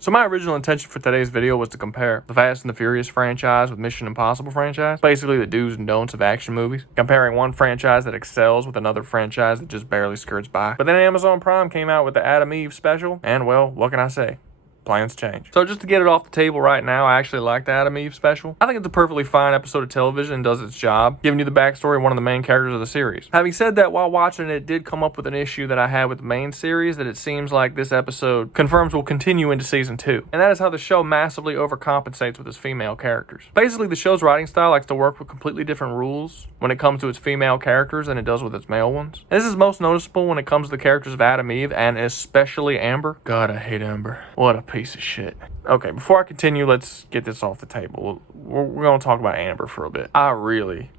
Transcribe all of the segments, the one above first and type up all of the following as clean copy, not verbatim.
So my original intention for today's video was to compare the Fast and the Furious franchise with Mission Impossible franchise, basically the do's and don'ts of action movies, comparing one franchise that excels with another franchise that just barely skirts by. But then Amazon Prime came out with the Adam Eve special, and well, what can I say? Plans change. So just to get it off the table right now, I actually like the Adam Eve special. I think it's a perfectly fine episode of television and does its job, giving you the backstory of one of the main characters of the series. Having said that, while watching it did come up with an issue that I had with the main series that it seems like this episode confirms will continue into season 2. And that is how the show massively overcompensates with its female characters. Basically, the show's writing style likes to work with completely different rules when it comes to its female characters than it does with its male ones. And this is most noticeable when it comes to the characters of Adam Eve and especially Amber. God, I hate Amber. What a piece of shit. Okay, before I continue, let's get this off the table. We're going to talk about Amber for a bit. I really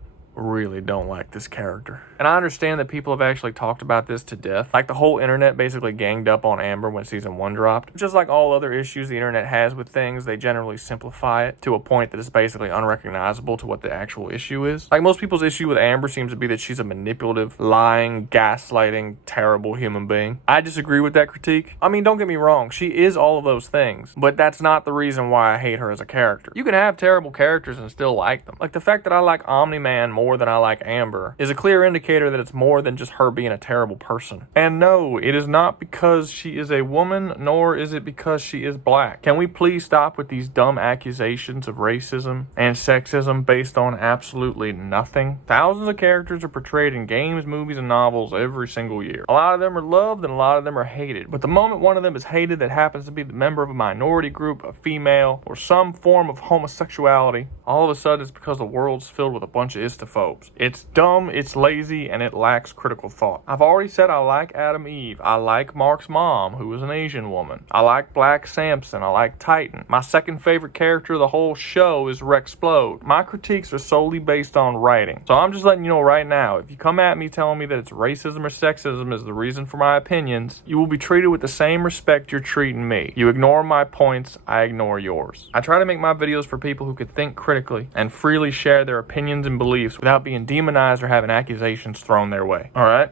don't like this character. And I understand that people have actually talked about this to death. Like the whole internet basically ganged up on Amber when season 1 dropped. Just like all other issues the internet has with things, they generally simplify it to a point that it's basically unrecognizable to what the actual issue is. Like most people's issue with Amber seems to be that she's a manipulative, lying, gaslighting, terrible human being. I disagree with that critique. I mean, don't get me wrong, she is all of those things, but that's not the reason why I hate her as a character. You can have terrible characters and still like them. Like the fact that I like Omniman more than I like Amber is a clear indicator that it's more than just her being a terrible person. And no, it is not because she is a woman, nor is it because she is black. Can we please stop with these dumb accusations of racism and sexism based on absolutely nothing? Thousands of characters are portrayed in games, movies, and novels every single year. A lot of them are loved and a lot of them are hated. But the moment one of them is hated that happens to be the member of a minority group, a female, or some form of homosexuality, all of a sudden it's because the world's filled with a bunch of istophobes. It's dumb, it's lazy, and it lacks critical thought. I've already said I like Adam Eve. I like Mark's mom, who is an Asian woman. I like Black Samson. I like Titan. My second favorite character of the whole show is Splode. My critiques are solely based on writing. So I'm just letting you know right now, if you come at me telling me that it's racism or sexism is the reason for my opinions, you will be treated with the same respect you're treating me. You ignore my points, I ignore yours. I try to make my videos for people who could think critically and freely share their opinions and beliefs without being demonized or having accusations thrown their way. Alright?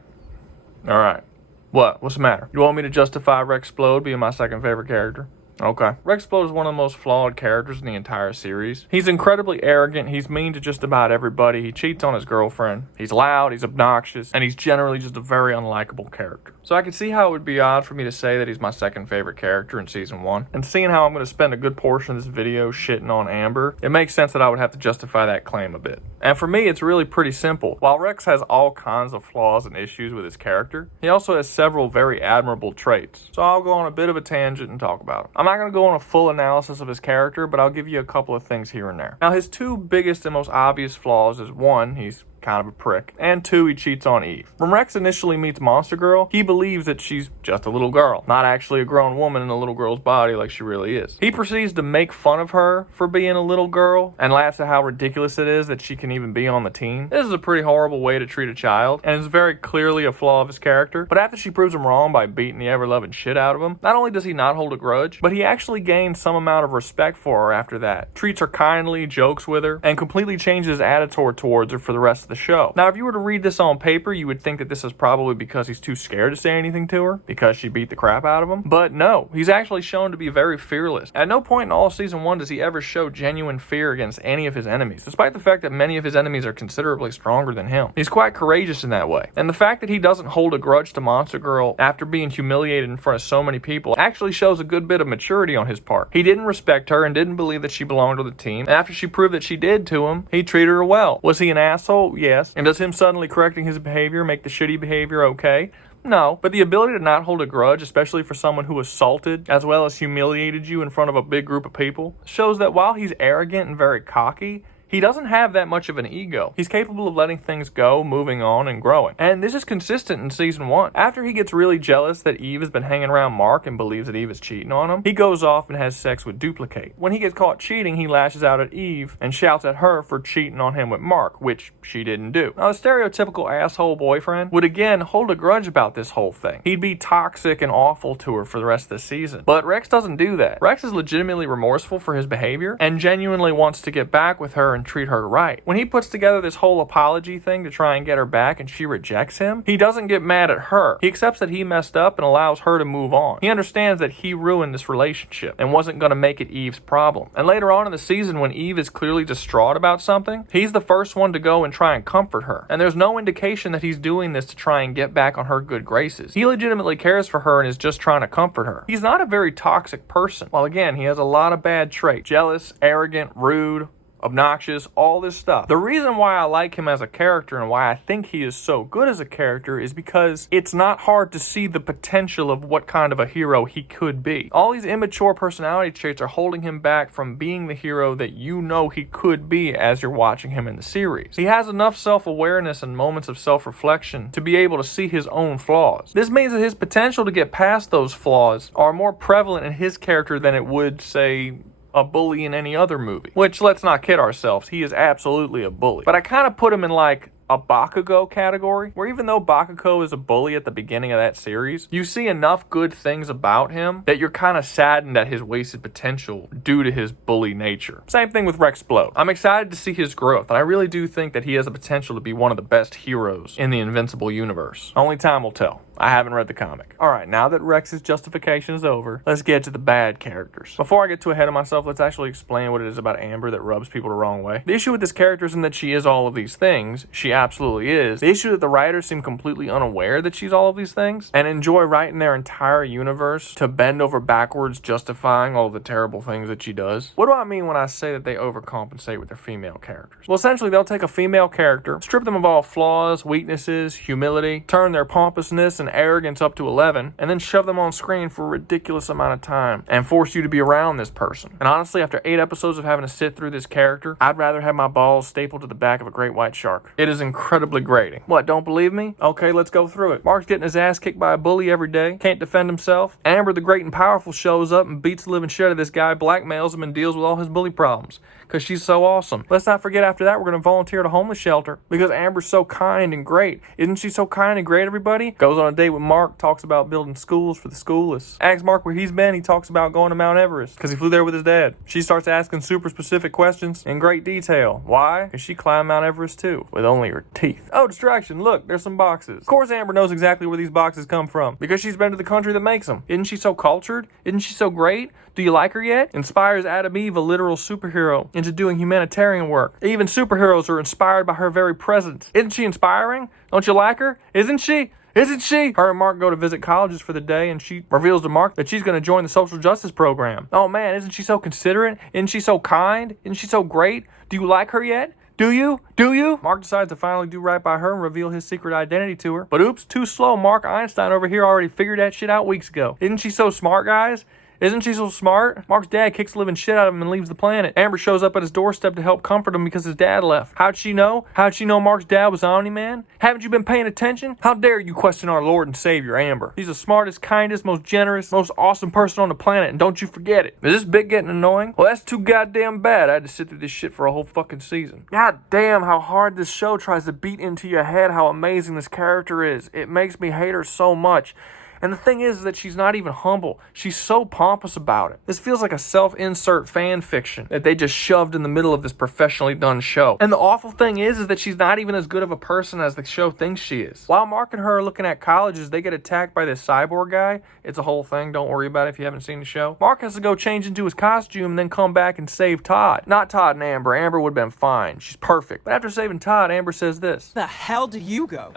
What's the matter? You want me to justify Splode being my second favorite character? Okay. Splode is one of the most flawed characters in the entire series. He's incredibly arrogant, he's mean to just about everybody, he cheats on his girlfriend, he's loud, he's obnoxious, and he's generally just a very unlikable character. So I can see how it would be odd for me to say that he's my second favorite character in season 1. And seeing how I'm going to spend a good portion of this video shitting on Amber, it makes sense that I would have to justify that claim a bit. And for me, it's really pretty simple. While Rex has all kinds of flaws and issues with his character, he also has several very admirable traits. So I'll go on a bit of a tangent and talk about it. I'm not going to go on a full analysis of his character, but I'll give you a couple of things here and there. Now, his two biggest and most obvious flaws is 1, he's kind of a prick, and 2, he cheats on Eve. When Rex initially meets Monster Girl, he believes that she's just a little girl, not actually a grown woman in a little girl's body like she really is. He proceeds to make fun of her for being a little girl and laughs at how ridiculous it is that she can even be on the team. This is a pretty horrible way to treat a child, and it's very clearly a flaw of his character. But after she proves him wrong by beating the ever-loving shit out of him, not only does he not hold a grudge, but he actually gains some amount of respect for her after that, treats her kindly, jokes with her, and completely changes his attitude towards her for the rest of the show. Now, if you were to read this on paper, you would think that this is probably because he's too scared to say anything to her, because she beat the crap out of him. But no, he's actually shown to be very fearless. At no point in all season 1 does he ever show genuine fear against any of his enemies, despite the fact that many of his enemies are considerably stronger than him. He's quite courageous in that way. And the fact that he doesn't hold a grudge to Monster Girl after being humiliated in front of so many people actually shows a good bit of maturity on his part. He didn't respect her and didn't believe that she belonged to the team. And after she proved that she did to him, he treated her well. Was he an asshole? Yes. And does him suddenly correcting his behavior make the shitty behavior okay? No, but the ability to not hold a grudge, especially for someone who assaulted as well as humiliated you in front of a big group of people, shows that while he's arrogant and very cocky, he doesn't have that much of an ego. He's capable of letting things go, moving on, and growing. And this is consistent in season 1. After he gets really jealous that Eve has been hanging around Mark and believes that Eve is cheating on him, he goes off and has sex with Duplicate. When he gets caught cheating, he lashes out at Eve and shouts at her for cheating on him with Mark, which she didn't do. Now, the stereotypical asshole boyfriend would again hold a grudge about this whole thing. He'd be toxic and awful to her for the rest of the season. But Rex doesn't do that. Rex is legitimately remorseful for his behavior and genuinely wants to get back with her and treat her right. When he puts together this whole apology thing to try and get her back and she rejects him, he doesn't get mad at her. He accepts that he messed up and allows her to move on. He understands that he ruined this relationship and wasn't going to make it Eve's problem. And later on in the season, when Eve is clearly distraught about something, he's the first one to go and try and comfort her. And there's no indication that he's doing this to try and get back on her good graces. He legitimately cares for her and is just trying to comfort her. He's not a very toxic person. While again, he has a lot of bad traits. Jealous, arrogant, rude, obnoxious, all this stuff. The reason why I like him as a character and why I think he is so good as a character is because it's not hard to see the potential of what kind of a hero he could be. All these immature personality traits are holding him back from being the hero that you know he could be as you're watching him in the series. He has enough self-awareness and moments of self-reflection to be able to see his own flaws. This means that his potential to get past those flaws are more prevalent in his character than it would, say, a bully in any other movie. Which, let's not kid ourselves, he is absolutely a bully. But I kind of put him in like a Bakugo category, where even though Bakugo is a bully at the beginning of that series, you see enough good things about him that you're kind of saddened at his wasted potential due to his bully nature. Same thing with Splode. I'm excited to see his growth, and I really do think that he has the potential to be one of the best heroes in the Invincible universe. Only time will tell. I haven't read the comic. Alright, now that Rex's justification is over, let's get to the bad characters. Before I get too ahead of myself, let's actually explain what it is about Amber that rubs people the wrong way. The issue with this character isn't that she is all of these things. She absolutely is. The issue is that the writers seem completely unaware that she's all of these things and enjoy writing their entire universe to bend over backwards justifying all of the terrible things that she does. What do I mean when I say that they overcompensate with their female characters? Well, essentially, they'll take a female character, strip them of all flaws, weaknesses, humility, turn their pompousness and arrogance up to 11, and then shove them on screen for a ridiculous amount of time and force you to be around this person. And honestly, after 8 episodes of having to sit through this character, I'd rather have my balls stapled to the back of a great white shark. It is incredibly grating. What, don't believe me? Okay, let's go through it. Mark's getting his ass kicked by a bully every day, can't defend himself. Amber the Great and Powerful shows up and beats the living shit out of this guy, blackmails him, and deals with all his bully problems because she's so awesome. Let's not forget, after that, we're going to volunteer at a homeless shelter because Amber's so kind and great. Isn't she so kind and great, everybody? Goes on a date with Mark, talks about building schools for the schoolless. Asks Mark where he's been, he talks about going to Mount Everest because he flew there with his dad. She starts asking super specific questions in great detail. Why? Because she climbed Mount Everest too, with only her teeth. Oh, distraction, look, there's some boxes. Of course Amber knows exactly where these boxes come from because she's been to the country that makes them. Isn't she so cultured? Isn't she so great? Do you like her yet? Inspires Adam Eve, a literal superhero, into doing humanitarian work. Even superheroes are inspired by her very presence. Isn't she inspiring? Don't you like her? Isn't she? Isn't she? Her and Mark go to visit colleges for the day, and she reveals to Mark that she's going to join the social justice program. Oh man, isn't she so considerate? Isn't she so kind? Isn't she so great? Do you like her yet? Do you? Do you? Mark decides to finally do right by her and reveal his secret identity to her. But oops, too slow. Mark Einstein over here already figured that shit out weeks ago. Isn't she so smart, guys? Isn't she so smart? Mark's dad kicks the living shit out of him and leaves the planet. Amber shows up at his doorstep to help comfort him because his dad left. How'd she know? How'd she know Mark's dad was Omniman? Haven't you been paying attention? How dare you question our Lord and Savior, Amber? He's the smartest, kindest, most generous, most awesome person on the planet, and don't you forget it. Is this bit getting annoying? Well, that's too goddamn bad. I had to sit through this shit for a whole fucking season. God damn how hard this show tries to beat into your head how amazing this character is. It makes me hate her so much. And the thing is that she's not even humble. She's so pompous about it. This feels like a self-insert fan fiction that they just shoved in the middle of this professionally done show. And the awful thing is that she's not even as good of a person as the show thinks she is. While Mark and her are looking at colleges, they get attacked by this cyborg guy. It's a whole thing. Don't worry about it if you haven't seen the show. Mark has to go change into his costume and then come back and save Todd. Not Todd and Amber. Amber would have been fine. She's perfect. But after saving Todd, Amber says this. The hell did you go?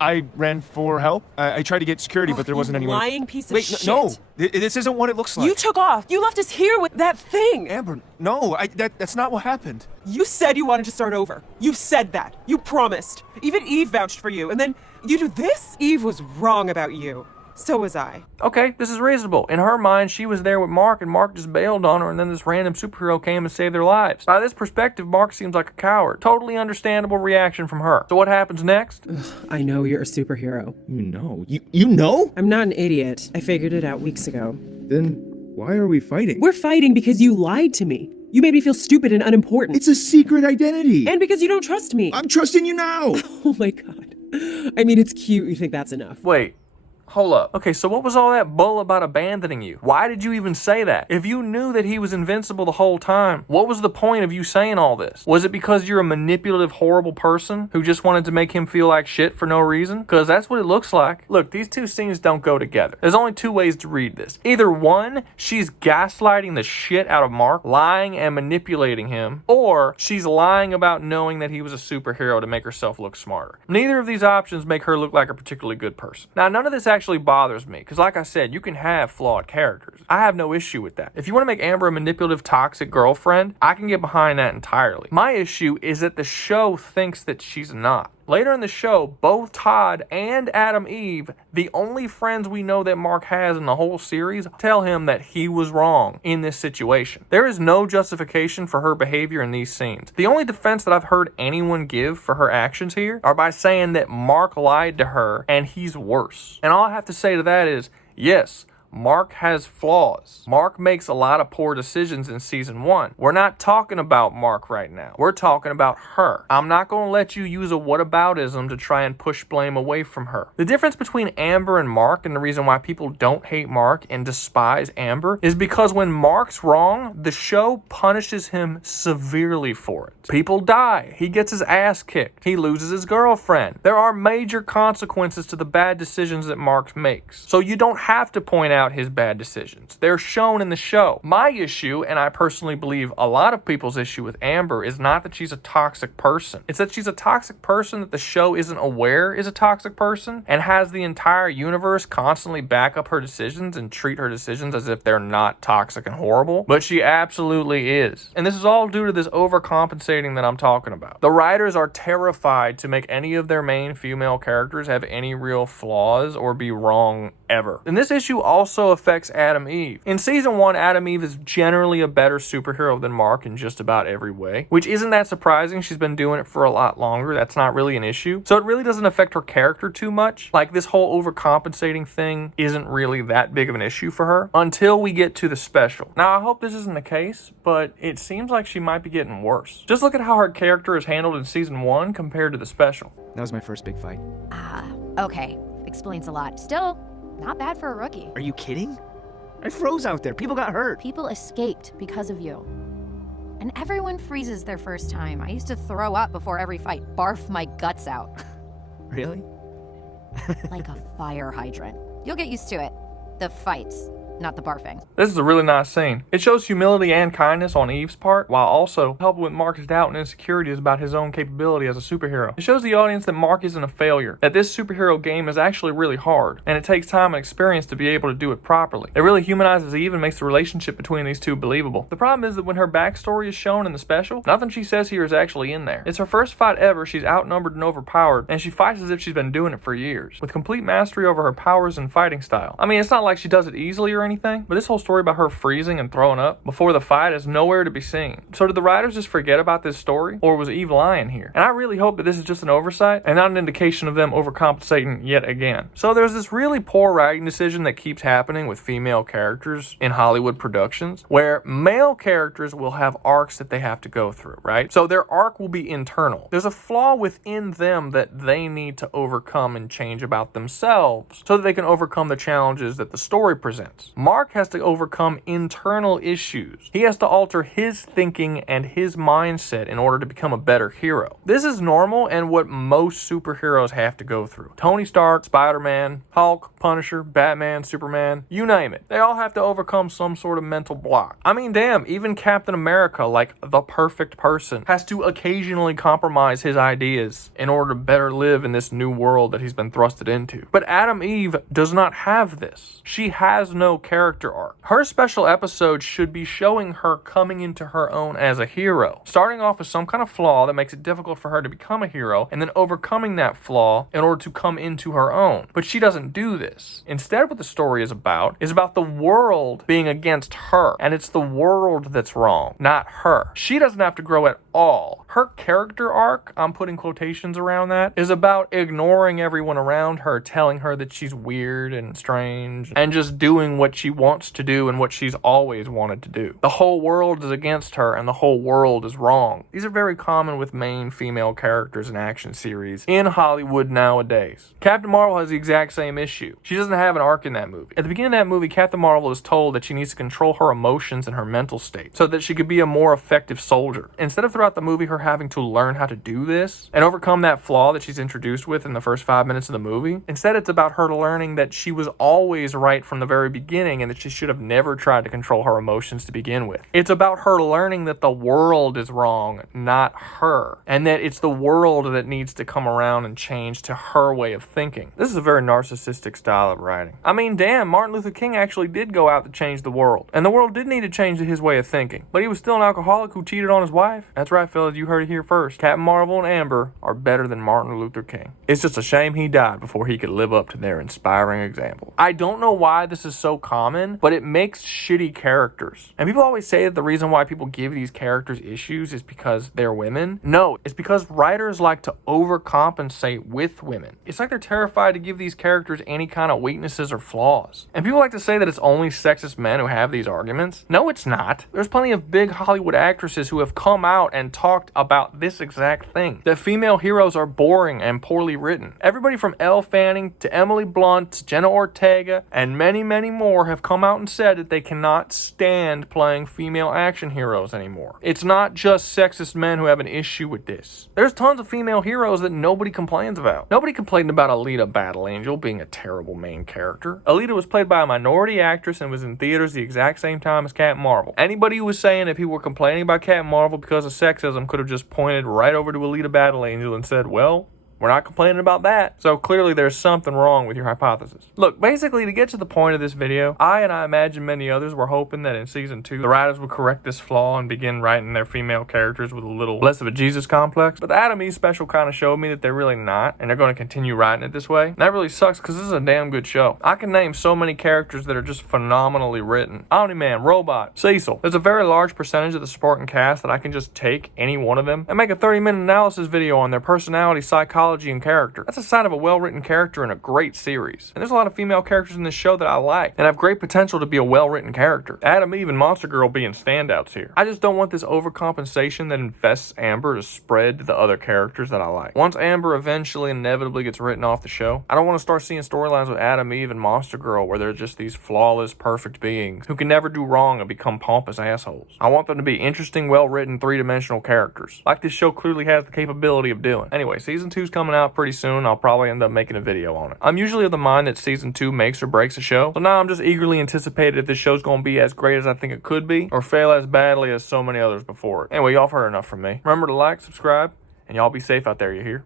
I ran for help. I tried to get security, but there wasn't anyone. Lying piece of Wait, shit. no. This isn't what it looks like. You took off. You left us here with that thing. Amber, no. That's not what happened. You said you wanted to start over. You said that. You promised. Even Eve vouched for you. And then you do this? Eve was wrong about you. So was I. Okay, this is reasonable. In her mind, she was there with Mark, and Mark just bailed on her, and then this random superhero came and saved their lives. By this perspective, Mark seems like a coward. Totally understandable reaction from her. So what happens next? I know you're a superhero. You know? You know? I'm not an idiot. I figured it out weeks ago. Then why are we fighting? We're fighting because you lied to me. You made me feel stupid and unimportant. It's a secret identity. And because you don't trust me. I'm trusting you now. Oh my god. I mean, it's cute you think that's enough. Wait. Hold up. Okay, so what was all that bull about abandoning you? Why did you even say that? If you knew that he was invincible the whole time, what was the point of you saying all this? Was it because you're a manipulative, horrible person who just wanted to make him feel like shit for no reason? Because that's what it looks like. Look, these two scenes don't go together. There's only two ways to read this. Either one, she's gaslighting the shit out of Mark, lying and manipulating him, or she's lying about knowing that he was a superhero to make herself look smarter. Neither of these options make her look like a particularly good person. Now, none of this actually bothers me, because like I said, you can have flawed characters. I have no issue with that. If you want to make Amber a manipulative, toxic girlfriend, I can get behind that entirely. My issue is that the show thinks that she's not. Later in the show, both Todd and Adam Eve, the only friends we know that Mark has in the whole series, tell him that he was wrong in this situation. There is no justification for her behavior in these scenes. The only defense that I've heard anyone give for her actions here are by saying that Mark lied to her and he's worse. And all I have to say to that is, yes, Mark has flaws. Mark makes a lot of poor decisions in season 1. We're not talking about Mark right now. We're talking about her. I'm not going to let you use a whataboutism to try and push blame away from her. The difference between Amber and Mark, and the reason why people don't hate Mark and despise Amber, is because when Mark's wrong, the show punishes him severely for it. People die. He gets his ass kicked. He loses his girlfriend. There are major consequences to the bad decisions that Mark makes. So you don't have to point out his bad decisions. They're shown in the show. My issue, and I personally believe a lot of people's issue with Amber, is not that she's a toxic person. It's that she's a toxic person that the show isn't aware is a toxic person and has the entire universe constantly back up her decisions and treat her decisions as if they're not toxic and horrible. But she absolutely is. And this is all due to this overcompensating that I'm talking about. The writers are terrified to make any of their main female characters have any real flaws or be wrong ever. And this issue also affects Adam Eve. In season 1, Adam Eve is generally a better superhero than Mark in just about every way, which isn't that surprising. She's been doing it for a lot longer. That's not really an issue. So it really doesn't affect her character too much. Like, this whole overcompensating thing isn't really that big of an issue for her until we get to the special. Now, I hope this isn't the case, but it seems like she might be getting worse. Just look at how her character is handled in season 1 compared to the special. That was my first big fight. Okay. Explains a lot. Still, not bad for a rookie. Are you kidding? I froze out there. People got hurt. People escaped because of you. And everyone freezes their first time. I used to throw up before every fight, barf my guts out. Really? Like a fire hydrant. You'll get used to it. The fights, not the barfing. This is a really nice scene. It shows humility and kindness on Eve's part, while also helping with Mark's doubt and insecurities about his own capability as a superhero. It shows the audience that Mark isn't a failure, that this superhero game is actually really hard, and it takes time and experience to be able to do it properly. It really humanizes Eve and makes the relationship between these two believable. The problem is that when her backstory is shown in the special, nothing she says here is actually in there. It's her first fight ever, she's outnumbered and overpowered, and she fights as if she's been doing it for years, with complete mastery over her powers and fighting style. I mean, it's not like she does it easily or anything, but this whole story about her freezing and throwing up before the fight is nowhere to be seen. So did the writers just forget about this story, or was Eve lying here? And I really hope that this is just an oversight and not an indication of them overcompensating yet again. So there's this really poor writing decision that keeps happening with female characters in Hollywood productions, where male characters will have arcs that they have to go through, right? So their arc will be internal. There's a flaw within them that they need to overcome and change about themselves so that they can overcome the challenges that the story presents. Mark has to overcome internal issues. He has to alter his thinking and his mindset in order to become a better hero. This is normal and what most superheroes have to go through. Tony Stark, Spider-Man, Hulk, Punisher, Batman, Superman, you name it. They all have to overcome some sort of mental block. I mean, damn, even Captain America, like the perfect person, has to occasionally compromise his ideas in order to better live in this new world that he's been thrusted into. But Adam Eve does not have this. She has no character arc. Her special episode should be showing her coming into her own as a hero, starting off with some kind of flaw that makes it difficult for her to become a hero, and then overcoming that flaw in order to come into her own. But she doesn't do this. Instead, what the story is about the world being against her, and it's the world that's wrong, not her. She doesn't have to grow at all. Her character arc, I'm putting quotations around that, is about ignoring everyone around her, telling her that she's weird and strange, and just doing what she wants to do and what she's always wanted to do. The whole world is against her, and the whole world is wrong. These are very common with main female characters in action series in Hollywood nowadays. Captain Marvel has the exact same issue. She doesn't have an arc in that movie. At the beginning of that movie, Captain Marvel is told that she needs to control her emotions and her mental state so that she could be a more effective soldier. Instead of throughout the movie her having to learn how to do this and overcome that flaw that she's introduced with in the first 5 minutes of the movie, instead it's about her learning that she was always right from the very beginning and that she should have never tried to control her emotions to begin with. It's about her learning that the world is wrong, not her, and that it's the world that needs to come around and change to her way of thinking. This is a very narcissistic style of writing. I mean, damn, Martin Luther King actually did go out to change the world, and the world did need to change to his way of thinking, but he was still an alcoholic who cheated on his wife. That's right, fellas, you heard it here first. Captain Marvel and Amber are better than Martin Luther King. It's just a shame he died before he could live up to their inspiring example. I don't know why this is so common, but it makes shitty characters. And people always say that the reason why people give these characters issues is because they're women. No, it's because writers like to overcompensate with women. It's like they're terrified to give these characters any kind of weaknesses or flaws. And people like to say that it's only sexist men who have these arguments. No, it's not. There's plenty of big Hollywood actresses who have come out and talked about this exact thing. That female heroes are boring and poorly written. Everybody from Elle Fanning to Emily Blunt to Jenna Ortega and many, many more have come out and said that they cannot stand playing female action heroes anymore. It's not just sexist men who have an issue with this. There's tons of female heroes that nobody complains about. Nobody complained about Alita Battle Angel being a terrible main character. Alita was played by a minority actress and was in theaters the exact same time as Captain Marvel. Anybody who was saying if people were complaining about Captain Marvel because of sexism could have just pointed right over to Alita Battle Angel and said, well, we're not complaining about that. So clearly there's something wrong with your hypothesis. Look, basically to get to the point of this video, I imagine many others were hoping that in season 2, the writers would correct this flaw and begin writing their female characters with a little less of a Jesus complex. But the Adam Eve special kind of showed me that they're really not, and they're going to continue writing it this way. And that really sucks because this is a damn good show. I can name so many characters that are just phenomenally written. Omniman, Robot, Cecil. There's a very large percentage of the supporting cast that I can just take any one of them and make a 30-minute analysis video on their personality, psychology, and character. That's a sign of a well-written character in a great series. And there's a lot of female characters in this show that I like and have great potential to be a well-written character. Adam Eve and Monster Girl being standouts here. I just don't want this overcompensation that invests Amber to spread to the other characters that I like. Once Amber eventually inevitably gets written off the show, I don't want to start seeing storylines with Adam Eve and Monster Girl where they're just these flawless, perfect beings who can never do wrong and become pompous assholes. I want them to be interesting, well-written, three-dimensional characters, like this show clearly has the capability of doing. Anyway, season 2's coming out pretty soon. I'll probably end up making a video on it. I'm usually of the mind that season 2 makes or breaks a show, so now I'm just eagerly anticipating if this show's gonna be as great as I think it could be, or fail as badly as so many others before it. Anyway, y'all have heard enough from me. Remember to like, subscribe, and y'all be safe out there, you hear?